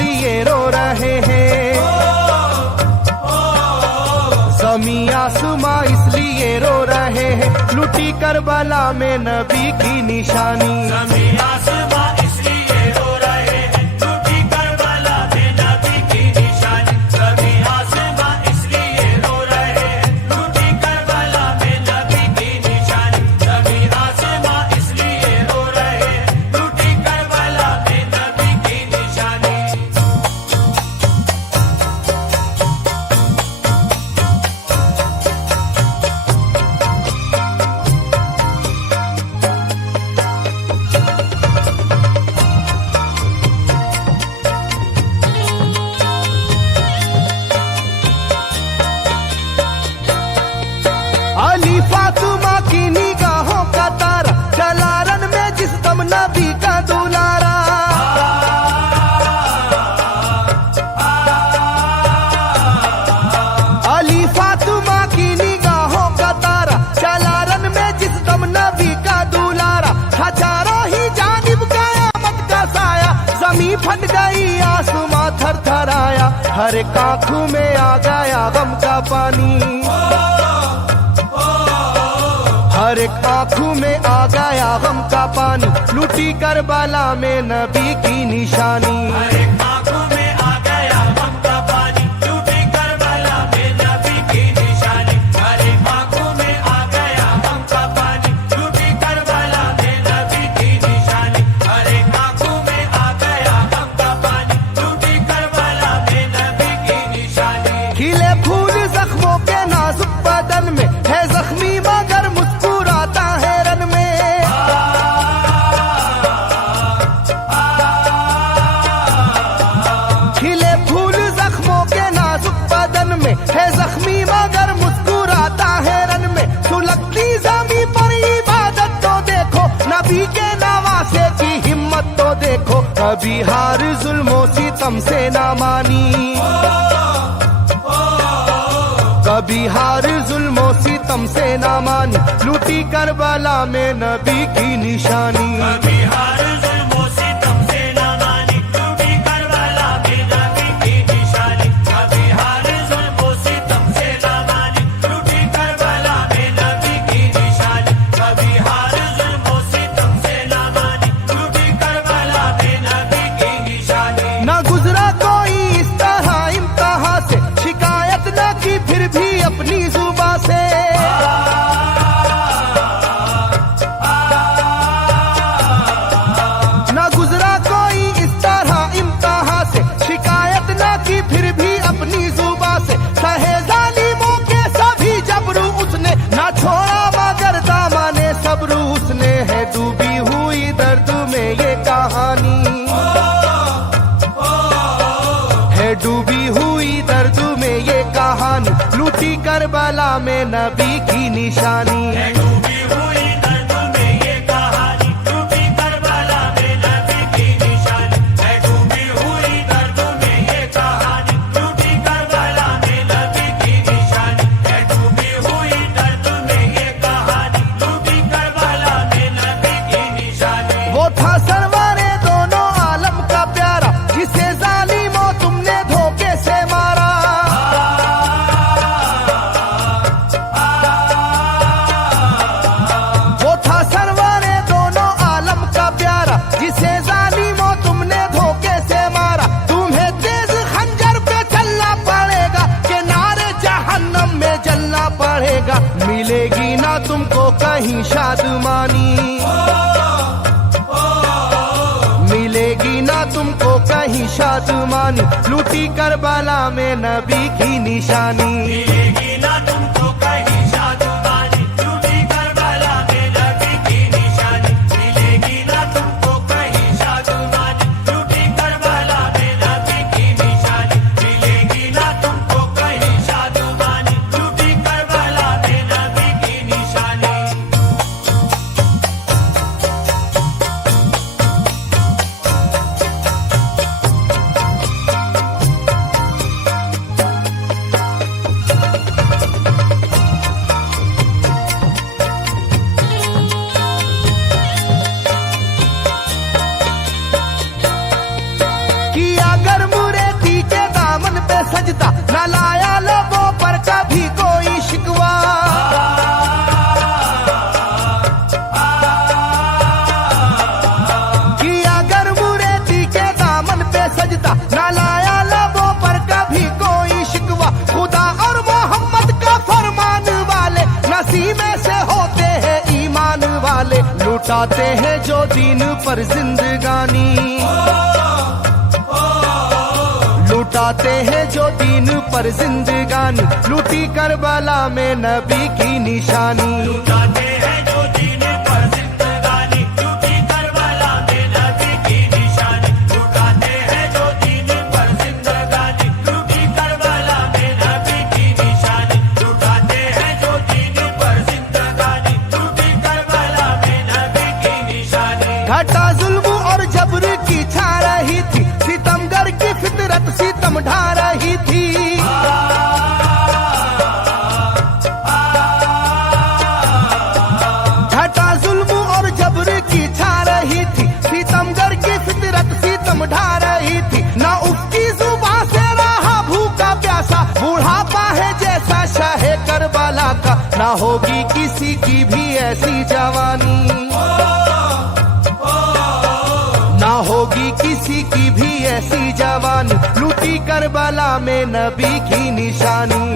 इसलिए रो रहे हैं, ज़मीं आसमां इसलिए रो रहे हैं, लुटी करबला में नबी की निशानी। ज़मीं आसमां इसलिए रो रहे हैं, लुटी करबला में नबी की निशानी। ज़मीं आसमां इसलिए रो रहे हैं, लुटी करबला में नबी की निशानी। ज़मीं आसमां इसलिए रो रहे हैं, लुटी करबला में नबी की निशानी। अली फातिमा की निगाहों का तारा, चला रन में जिस दम नबी का दुलारा। अली फातिमा की निगाहों का तारा, चला रन में जिस दम नबी का दुलारा। था चारों ही जानिब कयामत का साया, जमीन फट गई आसमां थर थर आया। हर एक आंखों में आ गया गम का पानी, हर एक आंखों में आ गया गम का पानी, लुटी करबला में नबी की निशानी। हर एक आंखों में आ गया गम का पानी, लुटी करबला में नबी की निशानी। हर एक आंखों में आ गया गम का पानी, लुटी करबला में नबी की निशानी। हर एक आंखों में आ गया गम का पानी, लुटी करबला में नबी की निशानी। खिले फूल जख्मों के नाजुक बदन में, है जख्मी मगर मुस्कुराता है रन में। खिले फूल जख्मों के नाजुक बदन में, है जख्मी मगर मुस्कुराता है रन में। सुलगती ज़मीं पर इबादत तो देखो, नबी के नवासे की हिम्मत तो देखो। कभी हार जुल्मों सितम से ना मानी, कभी हार जुल्मों सितम से ना मानी, लुटी करबला में नबी की निशानी। कभी हार जुल्मों सितम से ना मानी, लुटी करबला में नबी की निशानी। कभी हार जुल्मों सितम से ना मानी, लुटी करबला में नबी की निशानी। कभी हार जुल्मों सितम से ना मानी, लुटी करबला में नबी की निशानी। ना गुजरा कोई इस तरह इम्तिहा से, शिकायत न की फिर भी अपनी जुबां से। ना गुजरा कोई इस तरह इम्तिहा से, शिकायत न की फिर भी अपनी जुबां से। सहे जालिमों के सभी जबरू उसने, ना छोड़ा मगर दामने सब्र उसने। है डूबी हुई दर्द में ये कहानी, है डूबी हुई दर्द में ये कहानी, लुटी करबला में नबी की निशानी। है डूबी हुई दर्द में ये कहानी, लुटी करबला में नबी की निशानी। है डूबी हुई दर्द में ये कहानी, लुटी करबला में नबी की निशानी। है डूबी हुई दर्द में ये कहानी, लुटी करबला में नबी की निशानी। वो था सरवारे दोनों आलम का प्यारा, जिसे जालिमों तुमने धोखे से मारा। वो था सरवारे दोनों आलम का प्यारा, जिसे जालिमों तुमने धोखे से मारा। तुम्हें तेज खंजर पे चलना पड़ेगा, के नारे जहन्नम में जलना पड़ेगा। मिलेगी ना तुमको कहीं शादमानी, मिलेगी ना तुमको कहीं शादमानी, लुटी करबला में नबी की निशानी। मिलेगी ना तुमको कहीं शादमानी, लुटी करबला में नबी की निशानी। मिलेगी ना तुमको कहीं शादमानी, लुटी करबला में नबी की निशानी। मिलेगी ना तुमको कहीं शादमानी, लुटी करबला में नबी की निशानी। सीने से होते हैं ईमान वाले, लुटाते हैं जो दीन पर जिंदगानी, लुटाते हैं जो दीन पर जिंदगानी, लूटी करबला में नबी की निशानी। लुटाते हैं जो दीन पर जिंदगानी, लूटी करबला में नबी की निशानी। लुटाते हैं जो दीन पर जिंदगानी, लूटी करबला में नबी की निशानी। लुटाते हैं जो दीन पर जिंदगानी, लूटी करबला में नबी की निशानी। घटा जुल्म और जबर की छा रही थी, सितमगर की फितरत सितम ढा रही थी। घटा जुल्म और जबर की छा रही थी, सितमगर की फितरत सितम ढा रही थी। ना उसकी जुबान से रहा भूखा प्यासा, बुढ़ापा है जैसा शाहे करबला का, ना होगी किसी की भी ऐसी जवानी, ना होगी किसी की भी ऐसी जवानी, लूटी करबला में नबी की निशानी।